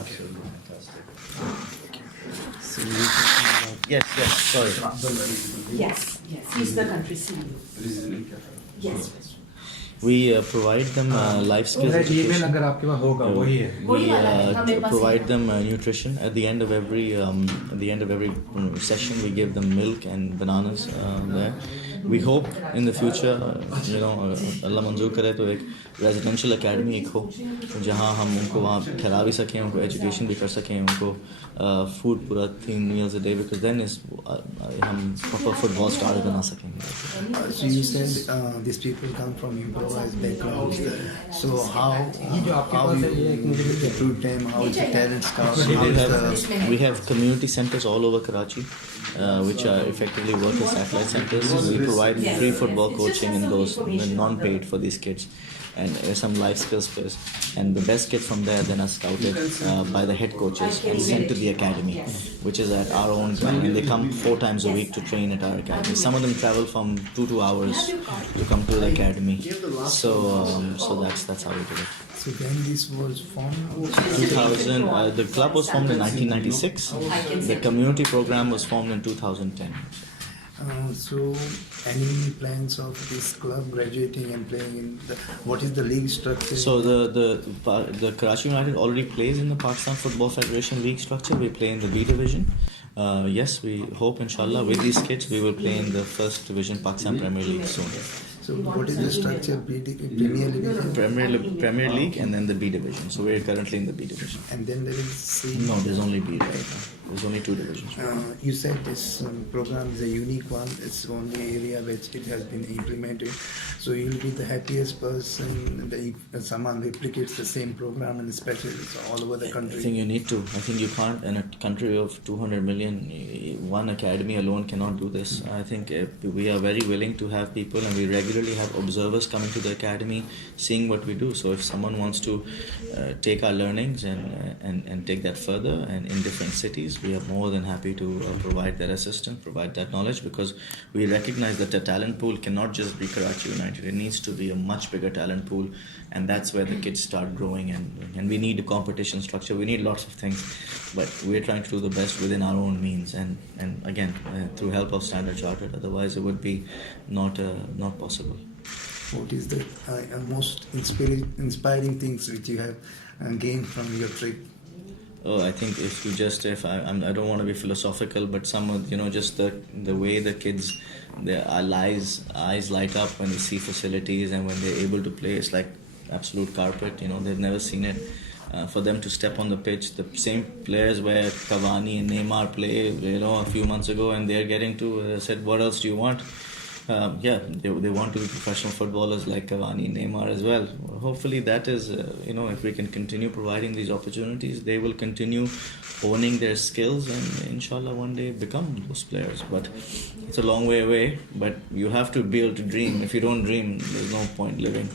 Absolutely fantastic. So you talking about... Yes, sorry. Yes, he's the country CEO. Yes. We provide them life skills education. We provide them nutrition. At the end of every session, we give them milk and bananas there. We hope in the future, Allah मंजूर करे तो एक residential academy एक हो, जहाँ हम उनको वहाँ ठहरा भी सकें, उनको education भी कर सकें, उनको food पूरा 3 meals a day, because then is हम proper football star बना सकेंगे. So you said these people come from improvised backgrounds. So how you recruit them? How is the talent scout? We have community centers all over Karachi, which are effectively work as satellite centers. We provide free football coaching in those, non-paid for these kids, and some life skills players. And the best kids from there then are scouted by the head coaches and sent to the academy, which is at our own time. And they come 4 times a week to train at our academy. Some of them travel from 2 hours to come to the academy. So that's how we do it. So when this was formed? 2000. The club was formed in 1996. The community program was formed in 2010. So any plans of this club graduating and playing in what is the league structure? So the Karachi United already plays in the Pakistan Football Federation league structure. We play in the B division. Yes, we hope inshallah with these kids we will play in the first division Pakistan Premier League soon. So what is the structure? Premier League? Premier League and then the B division. So we're currently in the B division. And then there is C? No, there's only B right now. There's only 2 divisions. You said this program is a unique one. It's the only area which it has been implemented. So you'll be the happiest person if someone replicates the same program, and especially all over the country. I think you need to. I think you can't. In a country of 200 million, one academy alone cannot do this. I think we are very willing to have people, and we regularly have observers coming to the academy, seeing what we do. So if someone wants to take our learnings and take that further, and in different cities, we are more than happy to provide that assistance, provide that knowledge, because we recognize that the talent pool cannot just be Karachi United. It needs to be a much bigger talent pool, and that's where the kids start growing. And we need a competition structure. We need lots of things, but we're trying to do the best within our own means, and again through help of Standard Chartered. Otherwise, it would be not possible. What is the most inspiring things which you have gained from your trip? Oh, I think I don't want to be philosophical, but some of just the way the kids, their eyes light up when they see facilities and when they're able to play. It's like absolute carpet. They've never seen it. For them to step on the pitch, the same players where Cavani and Neymar play, a few months ago, and they're getting to said, what else do you want? They want to be professional footballers like Cavani and Neymar as well. Hopefully that is, if we can continue providing these opportunities, they will continue honing their skills and inshallah one day become those players. But it's a long way away, but you have to be able to dream. If you don't dream, there's no point living.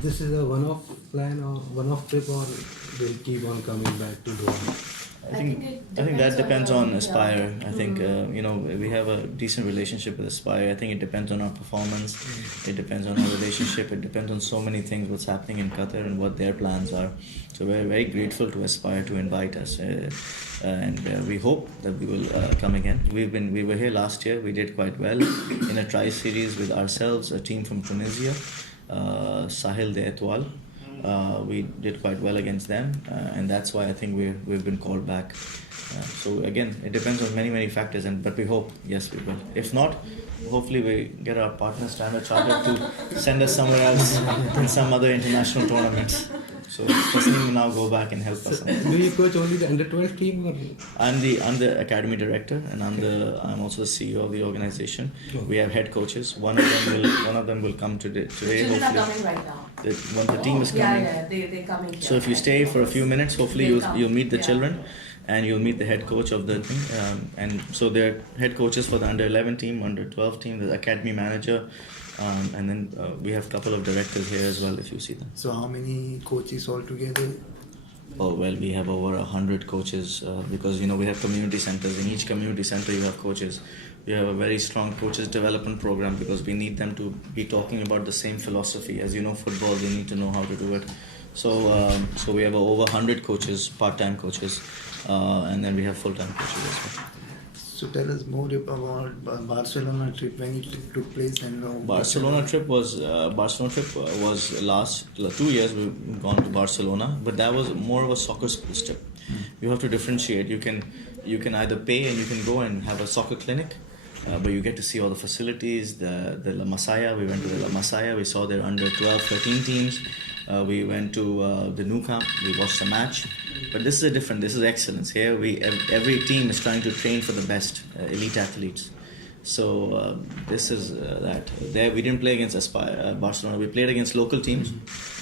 This is a one-off plan or one-off trip, or they'll keep on coming back to Doha? I think that depends on Aspire. I think we have a decent relationship with Aspire. I think it depends on our performance. It depends on our relationship. It depends on so many things, what's happening in Qatar and what their plans are. So we're very grateful to Aspire to invite us, and we hope that we will come again. We were here last year. We did quite well in a tri-series with ourselves, a team from Tunisia, Sahil de Etoile. We did quite well against them, and that's why I think we've been called back. So again, it depends on many factors, but we hope, yes, we will. If not, hopefully we get our partner Standard Chartered to send us somewhere else in some other international tournaments. So Tasneem will now go back and help us. Do you coach only the under-12 team? Or? I'm the academy director, and I'm also the CEO of the organization. Oh. We have head coaches. One of them will come today. Children are coming right now. The team is coming. Yeah, they're coming here. So if you stay for a few minutes, hopefully you'll meet the children, and you'll meet the head coach of the team. And so they're head coaches for the under-11 team, under-12 team, the academy manager. And then we have a couple of directors here as well, if you see them. So how many coaches altogether? Oh, well, we have over 100 coaches because, we have community centers. In each community center, you have coaches. We have a very strong coaches development program because we need them to be talking about the same philosophy. As you know, football, they need to know how to do it. So we have over 100 coaches, part-time coaches, and then we have full-time coaches as well. So tell us more about Barcelona trip, when it took place, and Barcelona trip was last 2 years. We've gone to Barcelona, but that was more of a soccer school trip. You have to differentiate. You can either pay and you can go and have a soccer clinic, but you get to see all the facilities. The La Masia, we went to the La Masia. We saw their under 12, 13 teams. We went to the Nou Camp. We watched the match. But this is excellence. Here every team is trying to train for the best elite athletes. So this is that. There we didn't play against Barcelona. We played against local teams,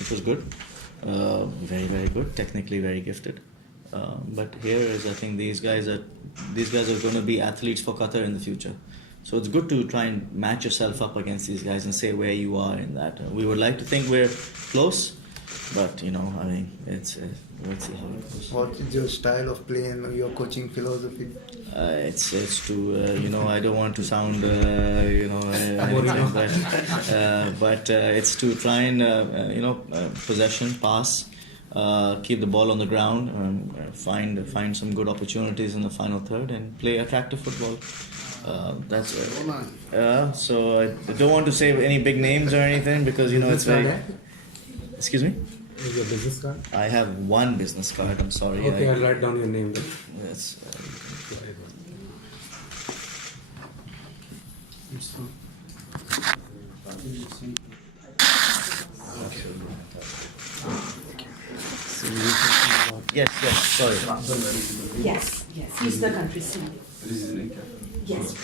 which was good. Very, very good. Technically very gifted. But here is, I think these guys are going to be athletes for Qatar in the future. So it's good to try and match yourself up against these guys and say where you are in that. We would like to think we're close, but let's see how it goes. what is your style of play and your coaching philosophy? It's to I don't want to sound anything, but it's to try and possession, pass, keep the ball on the ground, find some good opportunities in the final third, and play attractive football. That's it. So I don't want to say any big names or anything because it's very. Excuse me. Is your business card? I have one business card. I'm sorry. Okay, I'll write down your name then. Yes. Yes. Sorry. Yes. He's the country CEO. Yes.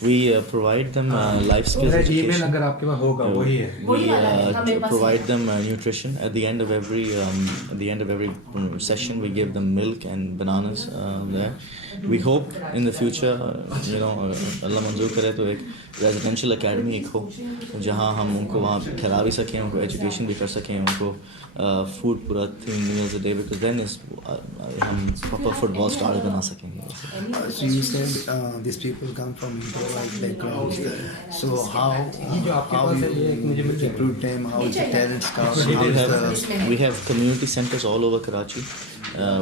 We provide them life skills education. अगर आपके पास होगा वही है. We provide them nutrition at the end of every session. We give them milk and bananas there. We hope in the future, Allah मंजूर करे तो एक residential academy एक हो जहाँ हम उनको वहाँ खिला भी सकें, उनको education भी कर सकें, उनको food पूरा 3 meals a day, because then is हम proper football stars बना सकेंगे. So you said these people come from improvised backgrounds. So how you recruit them? How is the talent scout? We have community centers all over Karachi,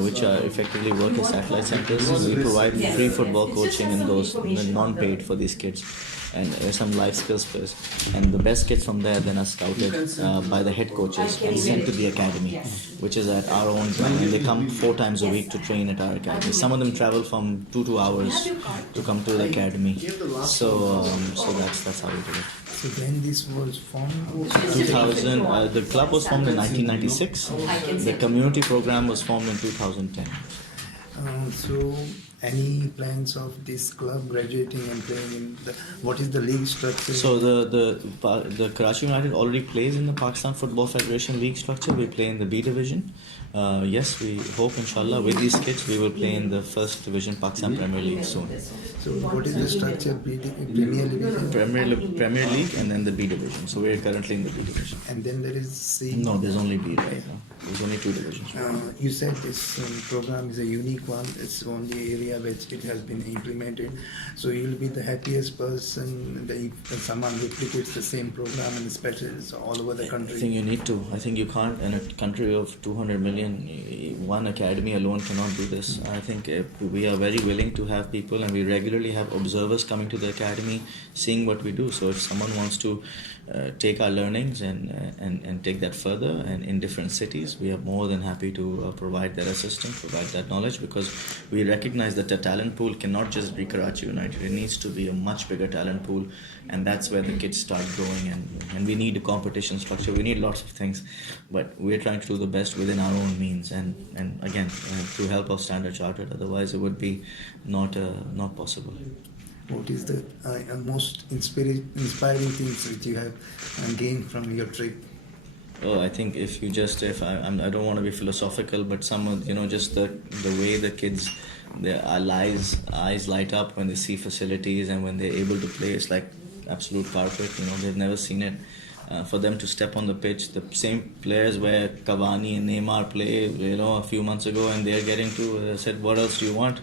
which are effectively work as satellite centers. We provide free football coaching in those, non-paid for these kids, and some life skills first. And the best kids from there then are scouted by the head coaches and sent to the academy, which is at our own time. And they come 4 times a week to train at our academy. Some of them travel from 2 hours to come to the academy. So that's how we do it. So when this was formed? 2000. The club was formed in 1996. The community program was formed in 2010. So any plans of this club graduating and playing in what is the league structure? So the Karachi United already plays in the Pakistan Football Federation league structure. We play in the B division. Yes, we hope inshallah with these kids we will play in the first division Pakistan Premier League soon. So what is the structure? Premier League? Premier League and then the B division. So we're currently in the B division. And then there is C? No, there's only B right now. There's only 2 divisions. You said this program is a unique one. It's the only area which it has been implemented. So you'll be the happiest person if someone replicates the same program and specialists all over the country. I think you need to. I think you can't. In a country of 200 million, one academy alone cannot do this. I think we are very willing to have people, and we regularly have observers coming to the academy, seeing what we do. So if someone wants to take our learnings and take that further, and in different cities, we are more than happy to provide that assistance, provide that knowledge, because we recognize that the talent pool cannot just be Karachi United. It needs to be a much bigger talent pool, and that's where the kids start growing. And we need a competition structure. We need lots of things, but we're trying to do the best within our own means, and again through help of Standard Chartered. Otherwise, it would be not possible. What is the most inspiring things which you have gained from your trip? Oh, I think I don't want to be philosophical, but some of just the way the kids, their eyes light up when they see facilities and when they're able to play. It's like absolute carpet. They've never seen it. For them to step on the pitch, the same players where Cavani and Neymar play, a few months ago, and they're getting to said, what else do you want?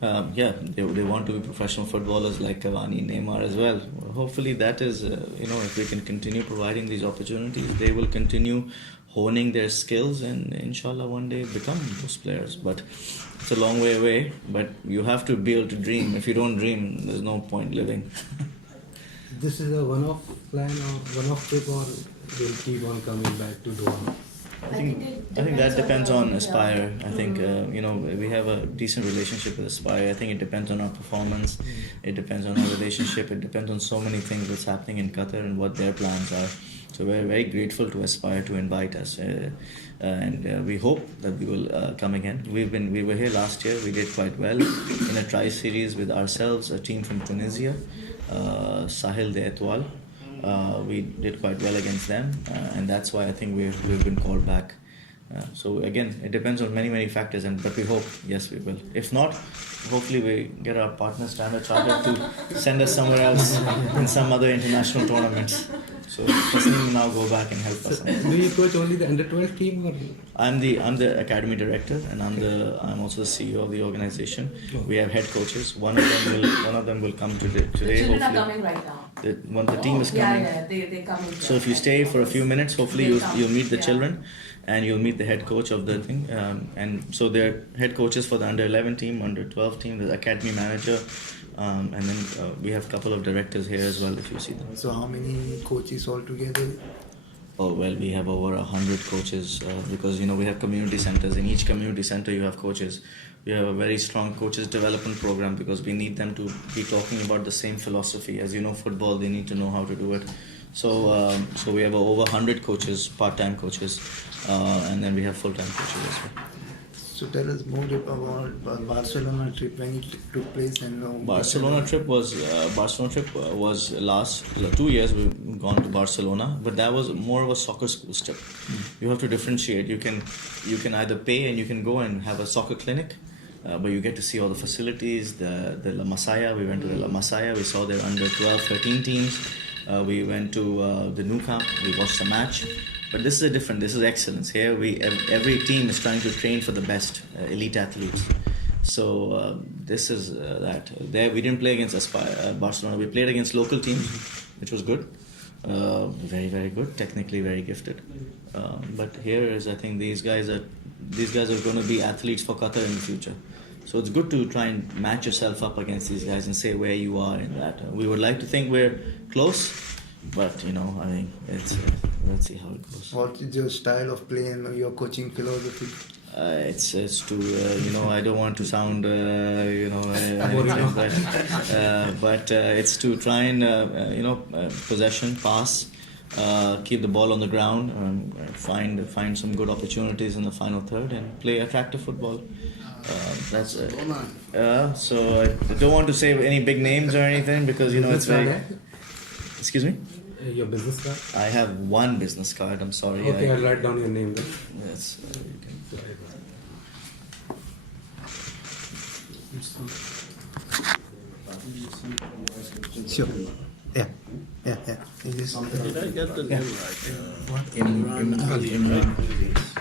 They want to be professional footballers like Cavani, Neymar as well. Hopefully that is, if we can continue providing these opportunities, they will continue honing their skills and inshallah one day become those players. But it's a long way away, but you have to be able to dream. If you don't dream, there's no point living. This is a one-off plan or one-off trip, or they'll keep on coming back to Doha? I think that depends on Aspire. I think we have a decent relationship with Aspire. I think it depends on our performance. It depends on our relationship. It depends on so many things that's happening in Qatar and what their plans are. So we're very grateful to Aspire to invite us, and we hope that we will come again. We were here last year. We did quite well in a tri-series with ourselves, a team from Tunisia, Sahil de Etoile. We did quite well against them, and that's why I think we've been called back. So again, it depends on many factors, but we hope, yes, we will. If not, hopefully we get our partner Standard Chartered to send us somewhere else in some other international tournaments. So Tasneem will now go back and help us. Do you coach only the under-12 team, or? I'm the academy director, and I'm also the CEO of the organization. We have head coaches. One of them will come today. The children are coming right now. The team is coming. Yeah, they coming. So if you stay for a few minutes, hopefully you'll meet the children, and you'll meet the head coach of the thing. And so they're head coaches for the under 11 team, under 12 team, the academy manager, and then we have a couple of directors here as well. If you see them. So how many coaches altogether? Oh well, we have over 100 coaches because we have community centers. In each community center, you have coaches. We have a very strong coaches development program because we need them to be talking about the same philosophy. As football, they need to know how to do it. So we have over 100 coaches, part-time coaches, and then we have full-time coaches as well. So tell us more about Barcelona trip, when it took place, and Barcelona trip was last 2 years. We've gone to Barcelona, but that was more of a soccer school trip. You have to differentiate. You can either pay and you can go and have a soccer clinic, but you get to see all the facilities. The La Masia, we went to the La Masia. We saw their under 12, 13 teams. We went to the Nou Camp. We watched the match. But this is excellence. Here every team is trying to train for the best elite athletes. So this is that. There we didn't play against Barcelona. We played against local teams, which was good. Very good. Technically very gifted. But here is, I think these guys are going to be athletes for Qatar in the future. So it's good to try and match yourself up against these guys and say where you are in that. We would like to think we're close, but I mean, let's see how it goes. What is your style of play and your coaching philosophy? It's to I don't want to sound anything, but it's to try and possession, pass, keep the ball on the ground, find some good opportunities in the final third, and play attractive football. That's it. So I don't want to say any big names or anything because it's very. Excuse me? Your business card? I have one business card. I'm sorry. Okay, I'll write down your name then. Yes. You can. Sure. Yeah. Is this Did I get the name right? What? Imran Ali.